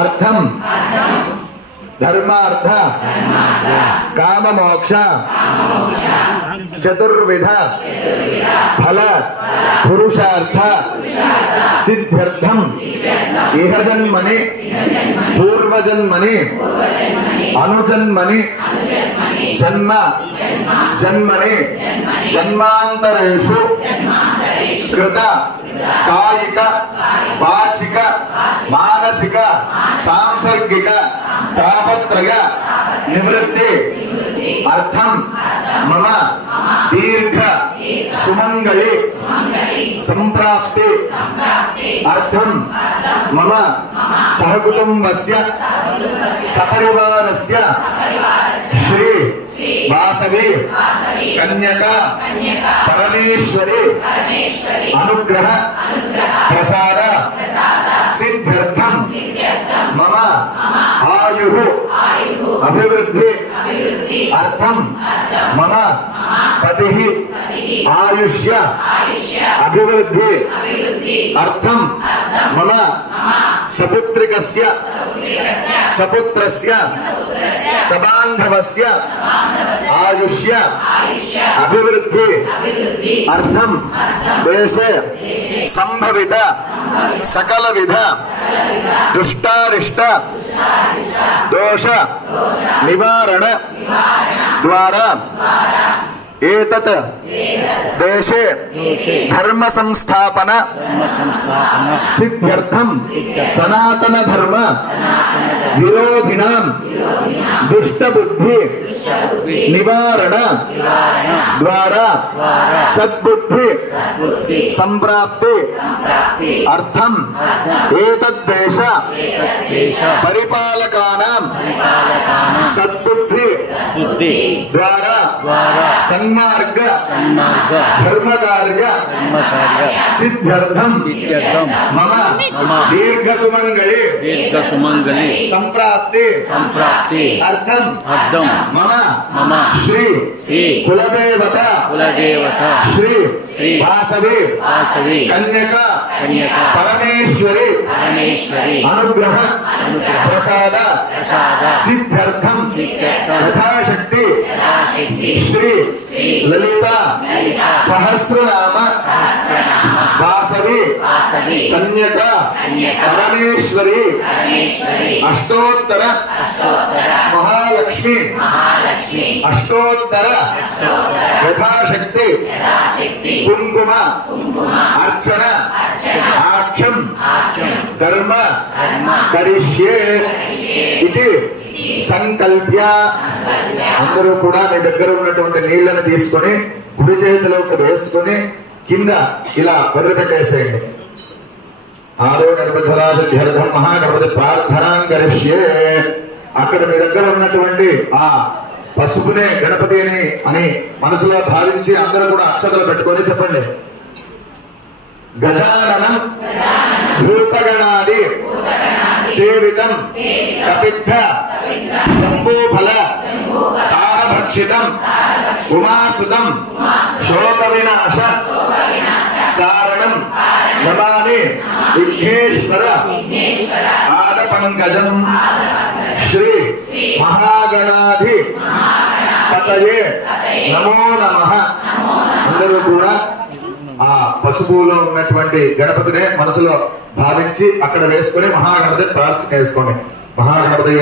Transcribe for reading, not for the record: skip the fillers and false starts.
अर्थम धर्मार्थ काम मोक्ष चतुर्विध फल पुरुषार्थ सिद्ध्यर्थम इह जन्मनि पूर्वजन्मनि अनुजन्मनि जन्म जन्मनि जन्मांतरेषु कृत कायिक वाचिक मानसिक सांसर्गिक तापत्रय निवृत्ति अर्थम मम दीर्घ सुमंगली संप्राप्ति अर्थम मम सहकुटुंबस्य सपरिवारस्य श्री वासवी कन्यका परमेश्वरी अनुग्रह प्रसाद सिद्ध्यर्थम मम आयुः अभिवृद्धि अर्थम मम पतिः आयुष्य अभिवृद्धि अर्थम मम सपुत्रिकस्य सपुत्रस्य सबान्धवस्य आयुष्य अभिवृद्धि अर्थम देशे संभवित सकलविध दुष्टारिष्ट दोष निवारण द्वारा एतत् देशे धर्म संस्थापन सिद्ध्यर्थम सनातन धर्म विरोधिनां दुष्ट बुद्धि निवारण द्वारा सद्बुद्धि संप्राप्ति अर्थम एतत् देश परिपालकानां सद्बुद्धि द्वारा सन्मार्ग धर्म कार्य सिद्ध्यर्थम मम दीर्घ सुमंगली संप्राप्ति अर्थम मम श्री कुलदेवता श्री वासवी कन्यका परमेश्वरी अनुग्रह प्रसाद सिद्ध्यर्थम यथाशक्ति श्री ललिता सहस्रनाम वासवी कन्यका परमेश्वरी अष्टोत्तर महालक्ष्मी अष्टोत्तर यथाशक्ति कुंकुम अर्चन आख्यम कर्म करिष्ये इति संकल्प्य అందరూ కూడా మీ దగ్గర ఉన్నటువంటి నీళ్లను తీసుకొని కుడి చేతిలోకి వేసుకొని కింద ఇలా వదిలిపెట్టేసేయండి. ఆదో నిర్మధరాజధ్యర్థం మహాగణపతి ప్రార్థనాం కరిష్యే. అక్కడ మీ దగ్గర ఉన్నటువంటి ఆ పసుపునే గణపతిని అని మనసులో భావించి అందరూ కూడా అక్షతలు పెట్టుకొని చెప్పండి. గజాననం భూతగణాది సేవితం కపిత్థ జంబూఫల సారభక్షితం ఉమాసుతం శోక వినాశ కారణం నమామి విఘ్నేశ్వర పాద పంకజం శ్రీ మహాగణాధి పతయే నమో నమః. అందరూ కూడా ఆ పసుపులో ఉన్నటువంటి గణపతినే మనసులో భావించి అక్కడ వేసుకొని మహాగణపతి ప్రార్థన చేసుకోండి. మహాగణపతి